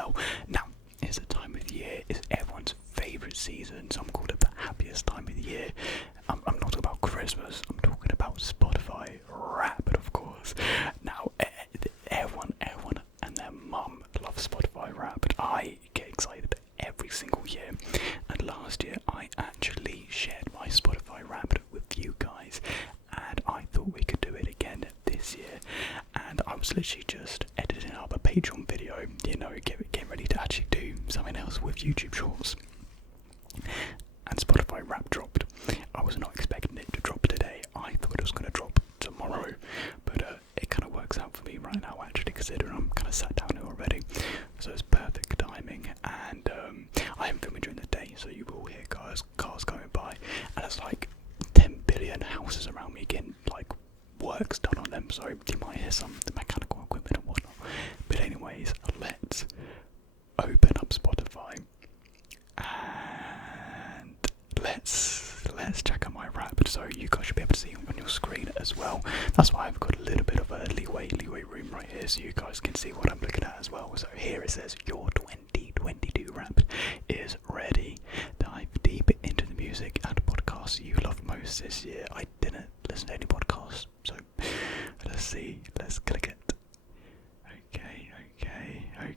well. Now, it's a time of the year, it's everyone's favourite season, some call it the happiest time of the year. I'm not talking about Christmas, I'm talking about Spotify Wrapped, of course. Now, everyone and their mum love Spotify Wrapped. I get excited every single year, and last year I actually shared my Spotify Wrapped with you guys, and I thought we could do it again this year. And I was literally just editing up a Patreon video, getting ready to actually do something else with YouTube Shorts, and Spotify Wrapped dropped. I was not expecting it to drop today. I thought it was going to drop tomorrow, but it kind of works out for me right now, actually, considering I'm kind of sat down here already, so it's perfect timing. And I am filming during the day, so you will hear cars going by, and it's like 10 billion houses around me getting like work's done on them, so you might hear some mechanical equipment and whatnot. But anyways, let's open up Spotify and let's check out my Wrapped, so you guys should be able to see it on your screen as well. That's why I've got a little bit of a leeway room right here, so you guys can see what I'm looking at as well. So here it says your 2022 Wrapped is ready. Dive deep into the music and podcasts you love most this year. I didn't listen to any podcasts, so let's see. Let's click it.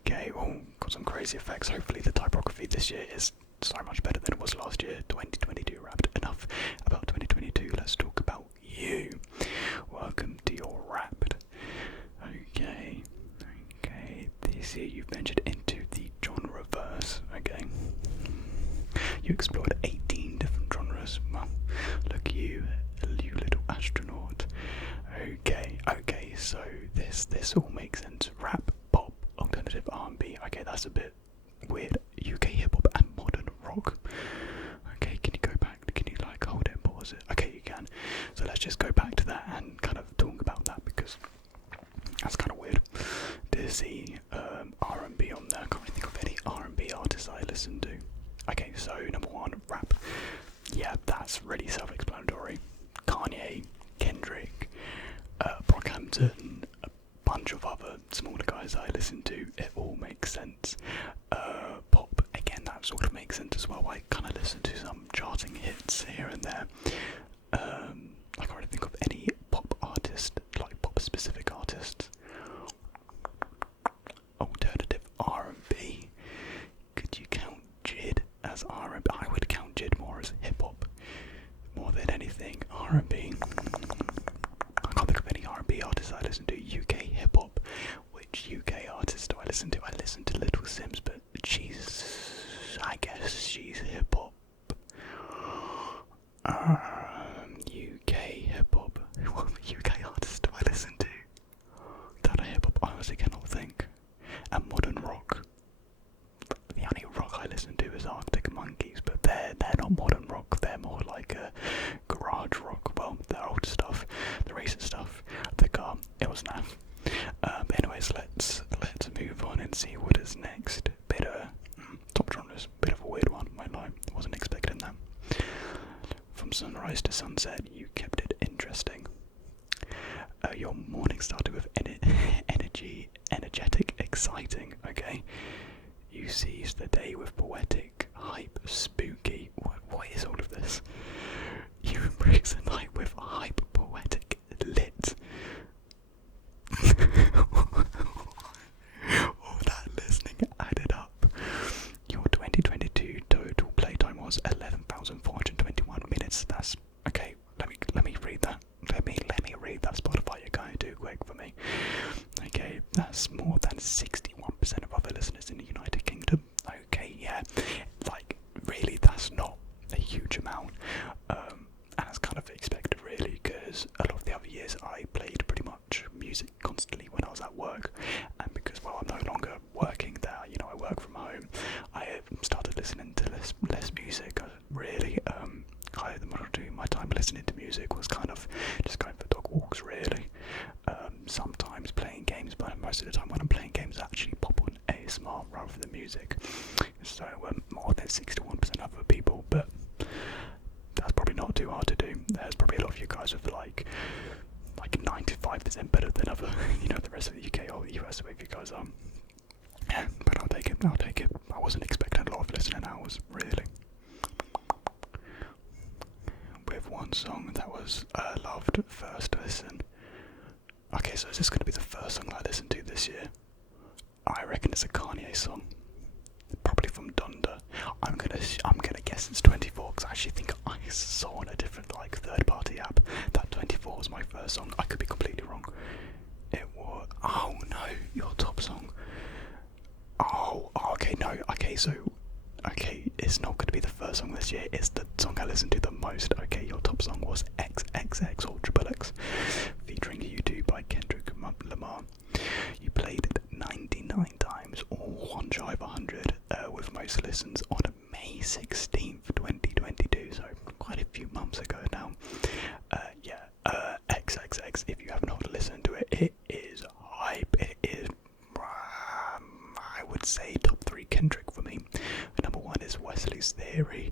Okay. Oh, got some crazy effects. Hopefully the typography this year is so much better than it was last year. 2022 Wrapped. Enough about 2022. Let's talk about you. Welcome to your Wrapped. Okay. This year you've ventured into the genreverse. Okay. You explored 18 different genres. Well, look you little astronaut. Okay. So this all makes sense. Rap, pop, alternative R&B. Okay, that's a bit weird. UK hip hop and modern rock. Okay, can you go back? Can you hold it and pause it? Okay, you can. So let's just go back to that and kind of talk about that, because that's kind of weird to see R&B on there. I can't really think of any R&B artists I listen to. Okay, so number one, rap. Yeah, that's really self-explanatory. Kanye, Kendrick, Brockhampton, a bunch of other smaller guys I listen to. It all makes sense. Pop, again, that sort of makes sense as well. I kind of listen to some charting hits here and there. I can't really think of any pop artist, like pop-specific artists. Alternative R&B. Could you count Jid as R&B? I would count Jid more as hip-hop, more than anything. R&B. I can't think of any R&B artists I listen to. UK hip-hop. Which UK artist do I listen to? I listen to Little Sims, but I guess she's hip-hop. UK hip-hop. What UK artist do I listen to that are hip-hop? I honestly cannot think. And modern rock. The only rock I listen to is Arctic Monkeys, but they're not modern rock. They're more like a garage rock. Well, their old stuff, the recent stuff, it was naff. But anyways, let's move on and see what is next. Top genres, bit of a weird one, might lie. Wasn't expecting that. From sunrise to sunset, you kept it interesting. Your morning started with energetic, exciting. Okay. You seized the day with poetic, hype, spooky. What is all of this? You embrace the night with hype, poetic, lit. All that listening added up. Your 2022 total playtime was 11,421 minutes. That's okay. Let me read that. Let me read that. Spotify, you're going to do quick for me. Okay, that's more than 61% of other listeners in the United Kingdom. Okay, yeah, like really, that's not a huge amount, and that's kind of expected, really, because a lot of the other years I played pretty much music constantly when I was at work, and because I'm no longer working there, I work from home, I started listening to less music. Really, the majority of my time listening to music was kind of just going for dog walks, really. Sometimes playing games, but most of the time when I'm playing games, I actually pop on ASMR rather than music. So more than 61% of other people, but that's probably not too hard to do. There's probably a lot of you guys with like 95% better than other, the rest of the UK or the US, where you guys are. But I'll take it. first listen. Okay, so is this going to be the first song I listen to this year? I reckon it's a Kanye song, probably from Donda. I'm gonna guess it's 24 because I actually think I saw on a different like third-party app that 24 was my first song. I could be completely wrong. It was. Oh no, your top song. Oh, okay, no, okay, so. Okay, it's not going to be the first song this year, it's the song I listened to the most. Okay, your top song was XXX or Triple X, featuring U2 by Kendrick Lamar. You played it 99 times, or one shy of 100, with most listens on May 16th, 2022, so quite a few months ago now. XXX, if you have not listened to it, it is hype, it is, I would say, top 3 Kendrick for me. Number 1 is Wesley's Theory.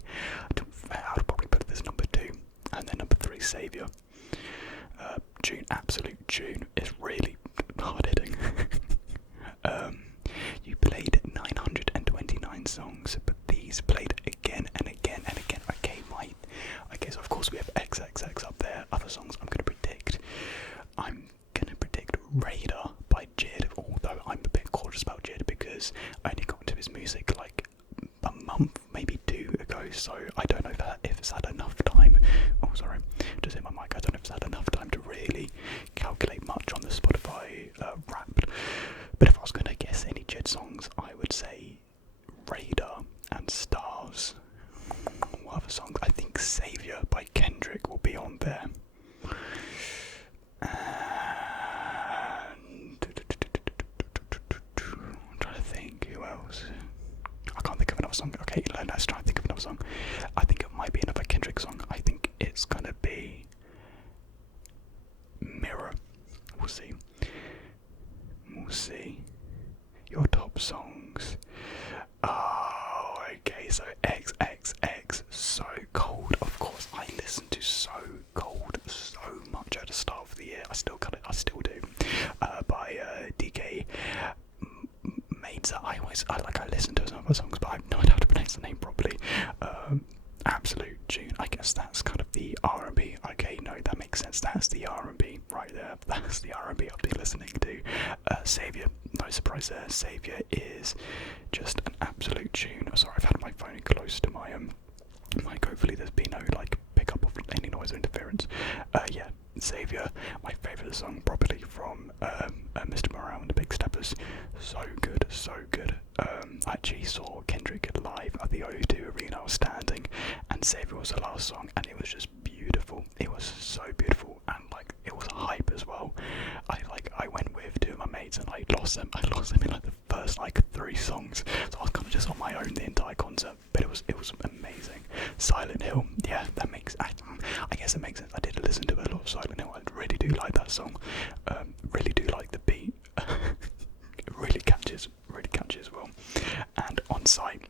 I'd probably put this number 2, and then number 3, Saviour. June, absolute June, is really hard hitting. You played 929 songs, but these played again and again and again. Okay, so of course we have XXX up there. Other songs I'm gonna predict Radar by Jid, although I'm a bit cautious about Jid because I only got into his music like a month, maybe 2 ago, so I don't know if it's had enough time. Oh, sorry, just hit my mic. I don't know if it's had enough time to really calculate much on the Spotify Wrapped. But if I was going to guess any Jid songs, I would say Radar and Stars. What other songs? I think Saviour by Kendrick will be on there. I'm trying to think who else. I can't think of another song. Okay, let's try and think of another song. I think it might be another Kendrick song. I think it's gonna be Mirror. We'll see. Your top songs. Oh, okay, so XXX, So Cold. Of course, I listened to So Cold so much at the start of the year. I still do. By DK Mates. I listen to some other songs, but I have no idea how to pronounce the name properly. Absolute June. I guess that's kind of the R&B. Okay, no, that makes sense. That's the R&B right there. That's the R&B I've been listening to. Saviour. No surprise there. Saviour is just an absolute tune. Sorry, I've had my phone close to my mic. Hopefully, there's been no like pickup of any noise or interference. Saviour. My favourite song, probably from Mr. Morale and the Big Steppers. So good, so good. I actually saw Kendrick live at the O2 Arena. I was standing, and Saviour was the last song, and it was just beautiful. It was so beautiful, and like it was hype as well. I went with 2 of my mates, and I lost them in like the first like 3 songs. So I was kind of just on my own the entire concert, but it was amazing. Silent Hill, yeah, that makes. I guess it makes sense. I did listen to a lot of Silent Hill. I really do like that song. Really do like the beat. It really catches well. And On Sight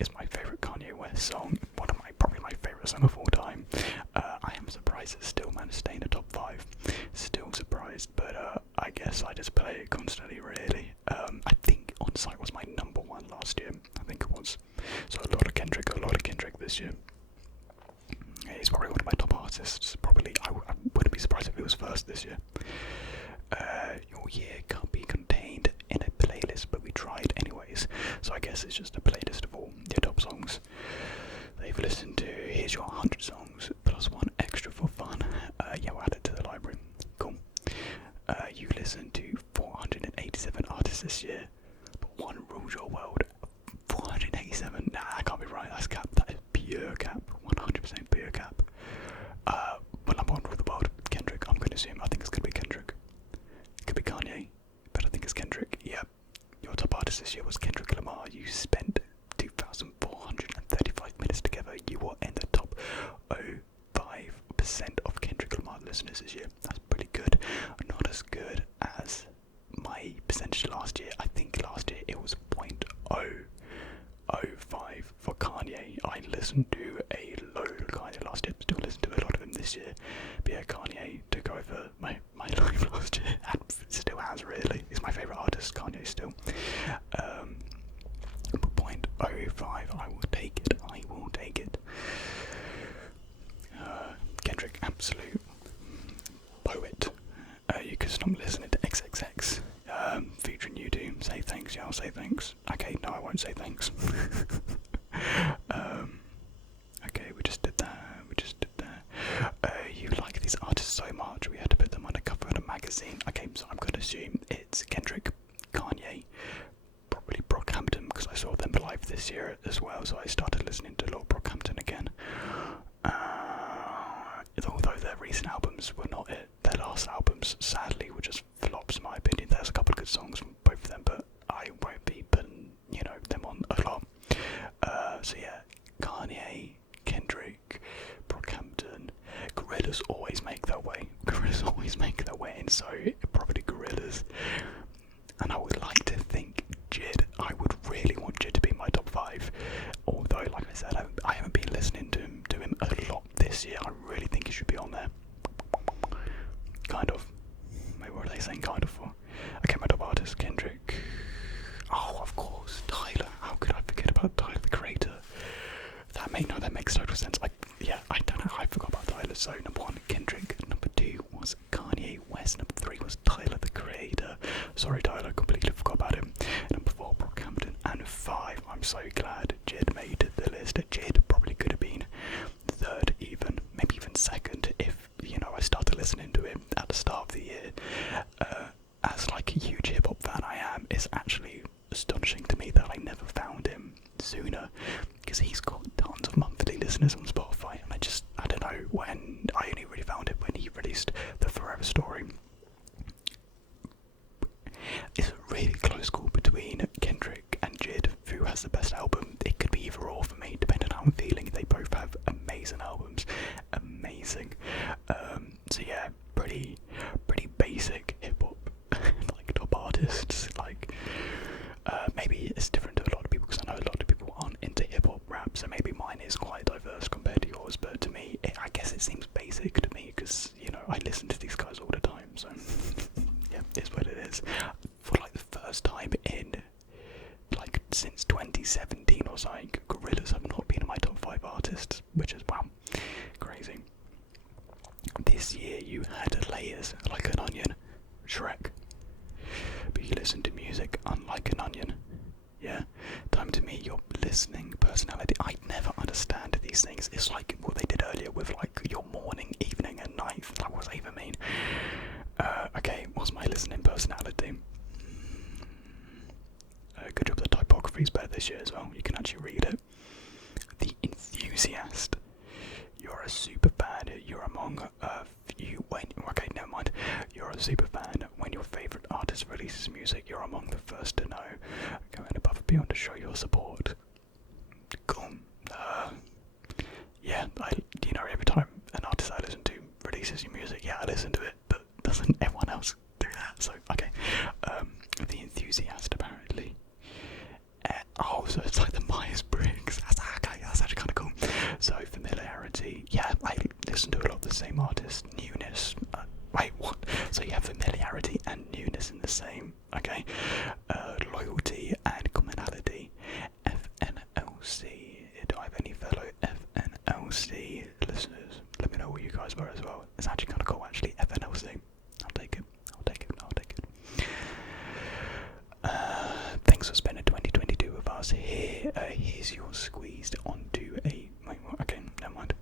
is my favourite Kanye West song. Probably my favourite song of all time. I am surprised it still managed to stay in the top 5. Still surprised, but I guess I just play it constantly. Really. I think On Sight was my number 1 last year. I think it was. So a lot of Kendrick this year. He's probably one of my top artists. Probably, I wouldn't be surprised if it was first this year. Your year can't be contained in a playlist, but we tried anyways. So I guess it's just a playlist of all your top songs they've listened to. Here's your 100 songs plus 1 extra for fun. We'll add it to the library. Cool. You listened to 487 artists this year, but one rules your world. 487? Nah, that can't be right. That's cap. That is pure cap. 100% pure cap. But number 1 rule the world. Kendrick. I'm going to assume. I think it's going to be Kendrick. It could be Kanye, but I think it's Kendrick. Yep. Your top artist this year was Kendrick Lamar. You spent 2,435 minutes together. You were in the top 0.5% of Kendrick Lamar listeners this year. That's pretty good. Not as good as my percentage last year. I think last year it was 0.005 for Kanye. I listened to a load of Kanye last year. Still listen to a lot of him this year. But yeah, Kanye took over my life last year. And still has, really. He's my favourite artist, Kanye, still. 0.05. I will take it. Kendrick, absolute thanks. Yeah, I'll say thanks. Okay, no, I won't say thanks. Okay, we just did that. You like these artists so much, we had to put them on a cover of a magazine. Okay, so I'm gonna assume it's Kendrick, Kanye, probably Brockhampton, because I saw them live this year as well, so I started listening to Lord Brockhampton again. Although their recent albums were not it, their last albums sadly were just flops in my opinion. There's a couple of good songs from both of them, but I won't be putting, them on a lot. So yeah, Kanye, Kendrick, Brockhampton, Gorillaz always make their way. And so probably Gorillaz. And I would like to think Jid. I would really want Jid to be in my top 5. Although, like I said, I haven't been listening to him a lot this year. I really think he should be on there. Kind of. Maybe what are they saying kind of for? Okay, my top artist, Kendrick. Oh, of course, Tyler. How could I forget about Tyler, the Creator? That makes total sense. I don't know how I forgot about Tyler. So number 1, Kendrick. Number 2 was Kanye West. Number 3 was Tyler, the Creator. Sorry, Tyler, completely forgot about him. Number 4, Brockhampton. And 5, I'm so glad Jid made the list. Jid probably could have been 3rd even, maybe even 2nd if, I started listening to him at the start of the year. As like a huge hip hop fan I am, it's actually astonishing to me that I never found him sooner, because he's got tons of monthly listeners on Spotify, and I don't know when. I only really found it when he released the Forever Story. It's a really close call between Kendrick and Jid, who has the best album. It could be either or for me, depending on how I'm feeling. They both have amazing albums, amazing. So yeah, pretty basic hip hop, like top artists. Maybe it's different to a lot of people, because I know a lot of people aren't into hip hop rap. So maybe mine is quite diverse compared to yours. But to me, I guess it seems basic to me, because I listen to these guys all the time. So yeah, it's what it is. For like the first time in since 2017 or something, Gorillaz have not been in my top 5 artists, which is wow, crazy. This year you had layers like an onion, Shrek. But you listen to music unlike an onion. Yeah, time to meet your listening personality. I never understand these things. It's like what they did earlier with like your morning, evening, and night. Like, what does that even mean? Okay, what's my listening personality? Good job. The typography is better this year as well. You can actually read it. The enthusiast. You're a super fan. You're among few. Okay, never mind. You're a super fan. When your favourite artist releases music, you're among the first to know. Going above and beyond to show your support. Cool. Yeah, every time an artist I listen to releases new music, yeah, I listen to it, but doesn't everyone else do that? So, okay. The enthusiast, apparently. So it's like the Myers-Briggs. That's actually kind of cool. So, familiarity. Yeah, I listen to a lot of the same artists. Newness. Wait, what? So you have familiarity and newness in the same. Okay. Loyalty and commonality. FNLC. Do I have any fellow FNLC listeners? Let me know what you guys were as well. It's actually kind of cool, actually. FNLC. I'll take it. Thanks for spending 2022 with us. Here's your squeezed onto a. Okay, never mind.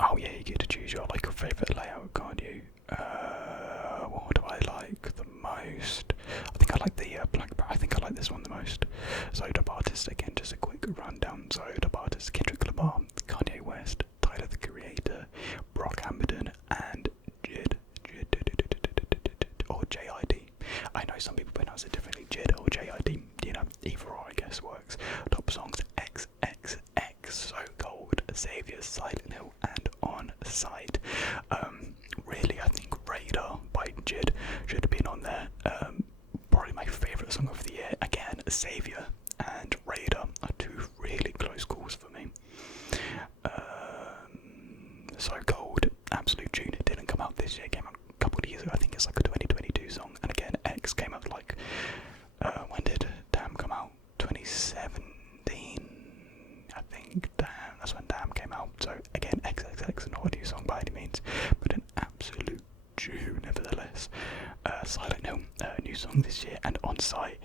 Oh yeah, you get to choose your favourite layout, can't you? What do I like the most? I think I like the black. I think I like this one the most. So top artists again, just a quick rundown. So top artists: Kendrick Lamar, Kanye West, Tyler the Creator, Brockhampton, and Jid. Or JID. I know some people pronounce it differently, Jid or JID. Either or I guess works. Top songs: XXX, So Cold, Savior, Silent Hill, and On Sight. Really, I think Radar by Jid should have been on there. Probably my favourite song of the year. Again, Savior and Radar are 2 really close calls for me. So Cold, absolute tune. It didn't come out this year, it came out a couple of years ago. I think it's like a 2022 song. And again, X came out when did Damn come out? 2017, I think. Damn, that's when Damn came out. So again, XXX, not a new song by any means, but an absolute tune nevertheless. Silent Hill, new song this year, and On Sight.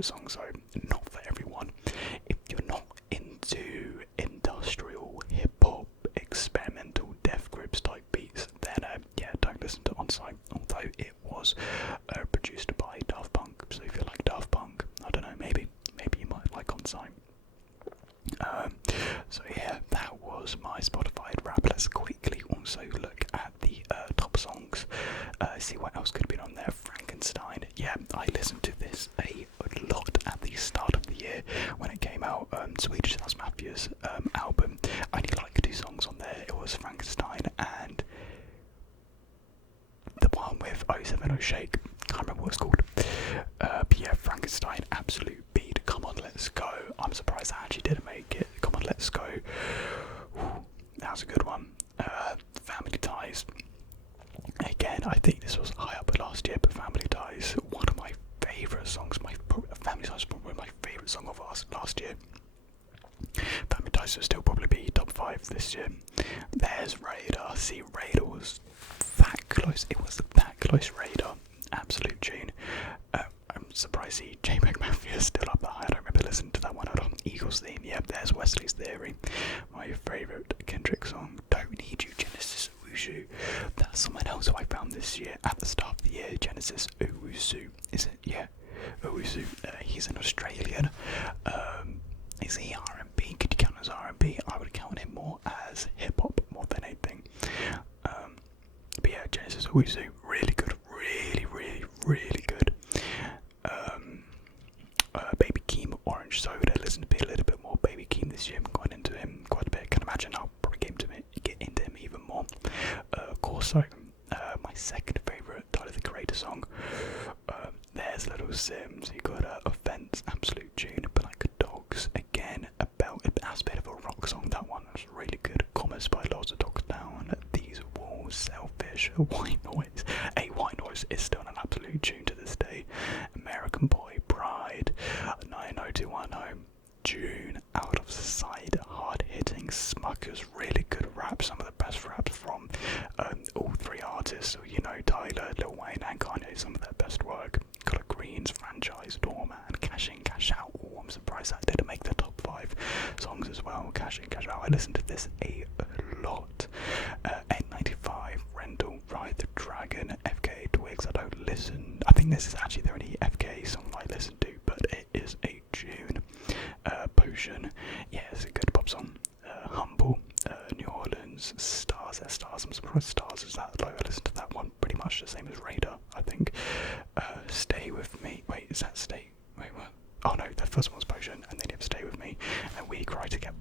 favourite songs, so not for everyone. If you're not into industrial hip hop, experimental death grips type beats, then yeah, don't listen to Onsite. Although it was produced by Daft Punk, so if you like Daft Punk, I don't know, maybe you might like Onsite. So yeah, that was my Spotify rap. Let's quickly also look at the top songs, see what else could have been on there. Frankenstein, yeah, I listened to this a lot at the start of the year when it came out. Swedish House Mafia's album. I only like 2 songs on there. It was Frankenstein and the one with 070 Shake. Can't remember what it's called. But yeah, Frankenstein, absolute beat. Come on, let's go. I'm surprised I actually didn't make it. Come on, let's go. Whew, that was a good one. Family Ties. Again, I think this was high up last year, but Family Ties, one of my favourite songs. Family Ties was probably my favourite song of last year. Family Ties will still probably be top 5 this year. There's Radar. See, Radar was that close. It was that close, Radar. Absolute tune. I'm surprised see JPEG Mafia is still up that high. I don't remember listening to that one. Hold on. Eagles Theme. Yeah, there's Wesley's Theory. My favourite Kendrick song. Don't Need You, Genesis Owusu. That's someone else who I found this year at the start of the year. Genesis Owusu. Is it? Yeah. Owusu. He's an Australian. Is he R&B? Could you count as R&B? I would count him more as hip hop more than anything. But yeah, Genesis Owusu, really good, really good. Baby Keem, Orange Soda. Listen to me a little bit more Baby Keem this year. I'm going into him quite a bit. Can imagine I'll probably get into him even more. Corso, my second favourite Tyler the Creator song. There's Little Sims. You got Offense, absolute tune. But like Dogs again, about it has a bit of a rock song. That one was really good. Commerce by Lots of Dogs Down. These Walls, Selfish, White Noise. White Noise is still an absolute tune to this day. American Boy, Pride, 90210, June, Out of Sight, hard hitting Smuckers, really good rap. Some of the best raps from all 3 artists. So you know Tyler, Lil Wayne, and Kanye. Some of their best work. Color Greens, Franchise, Doorman, Cash In, Cash Out. Oh, I'm surprised that didn't make the top 5 songs as well. Cash In, Cash Out. I listened to this a lot. N95, Rental, Ride the Dragon, FK Twigs. I don't listen. I think this is actually the only FK song I listen to, but it is a tune. Potion, yeah, it's a good pop song. Humble, New Orleans, Stars. I'm surprised Stars is that low. I listened to that one pretty much the same as Radar, I think. Stay With Me. Wait, is that Stay? Wait, what? Oh no, the first one was Potion, and then you have Stay With Me, and We Cry Together.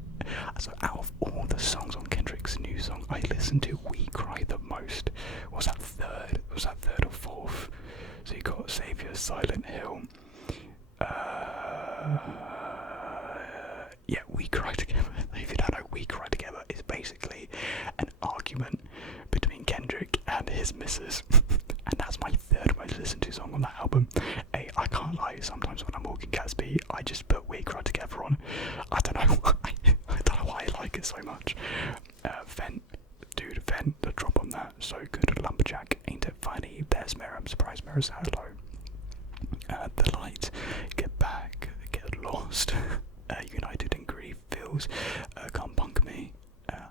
So out of all the songs on Kendrick's new song, I listened to We Cry the most. Was that third or fourth? So you got Savior, Silent Hill. Yeah, We Cry Together. If you don't know, We Cry Together is basically an argument between Kendrick and his missus. And that's my 3rd most listened to song on that album. Hey, I can't lie, sometimes when I'm walking Gatsby, I just put We Cry Together on. I don't know why. I don't know why I like it so much. Vent, the drop on that, so good. Lumberjack, Ain't It Funny. There's Mirror, I'm surprised Mirror's hello. The Light, Get Back, Get Lost. United in Grief, Feels, Can't Punk Me,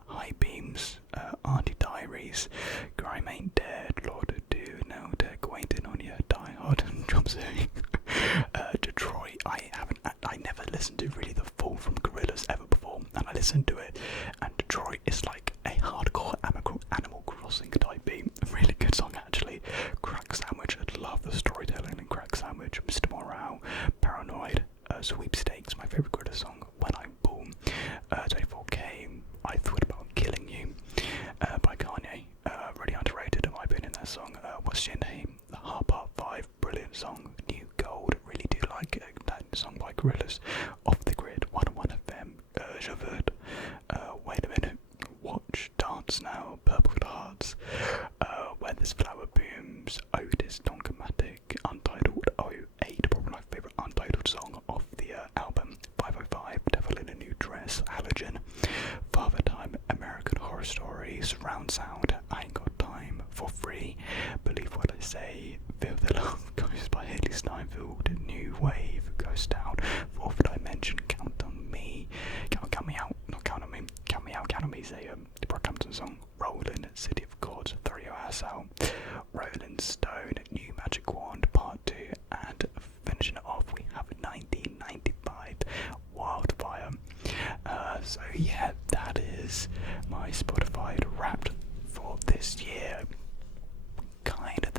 High Beams, Auntie Diaries, Grime Ain't Dead, Lord of Do, No Deck, Waiting on You, Die Hard, and Jump City. Detroit, I never listened to really the full from Gorillaz ever before, and I listened to it, and Detroit is like a hardcore Animal Crossing type beat. A really good song actually. Crack Sandwich, I love the storytelling in Crack Sandwich. Mr. Morale, Paranoid, Sweepstakes, my favourite Gorillaz song, When I'm Boom, 24K, I Thought About Killing You, by Kanye, really underrated in my opinion, that song. What's Your Name, The Heart Part 5, brilliant song. New Gold, really do like that song by Gorillaz. Off the Grid, 101 FM, Javert, Wait a Minute, Watch, Dance Now, Purple Hearts, Where This Flower Blooms, Otis, Donkomatic, Untitled 08, probably my favourite Untitled song off the album. 505, Devil in a New Dress, Halogen, Father Time, American Horror Story, Surround Sound, I Ain't Got Time, For Free, Believe What I Say, Feel the Love, Ghost by Haley Steinfeld, New Wave, Ghost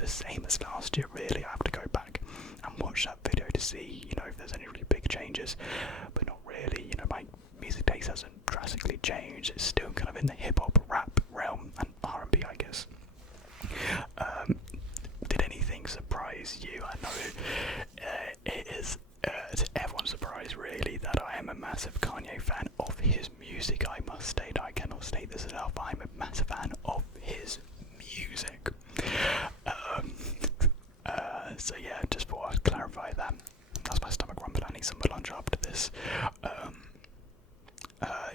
same as last year really. I have to go back and watch that video to see, you know, if there's any really big changes, but not really. You know, my music taste hasn't drastically changed. It's still kind of in the hip-hop, rap realm, and R&B, I guess. Did anything surprise you? I know it is to everyone's surprise really that I am a massive Kanye fan of his music. I must state, I cannot state this enough, I'm a massive fan of his music. So yeah, just thought I'd clarify that. That's my stomach rumbling. I need some lunch after this.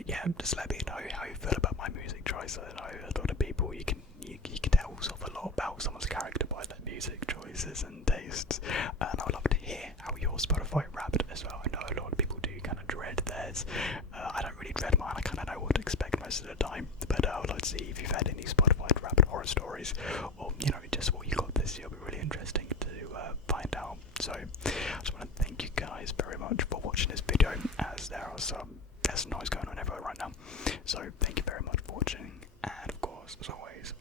Yeah, just let me know how you feel about my music choice. I know a lot of people, you can tell sort of a lot about someone's character by their music choices and tastes, and I would love to hear how your Spotify Wrapped as well. I know a lot of people do kind of dread theirs. I don't really dread mine. I kind of know what to expect most of the time, but I would like to see if you've had any Spotify Wrapped horror stories, or you know, just what you got this year. It'll be really interesting to find out. So I just want to thank you guys very much for watching this video, as there's noise going on everywhere right now. So thank you very much for watching, and of course, as always,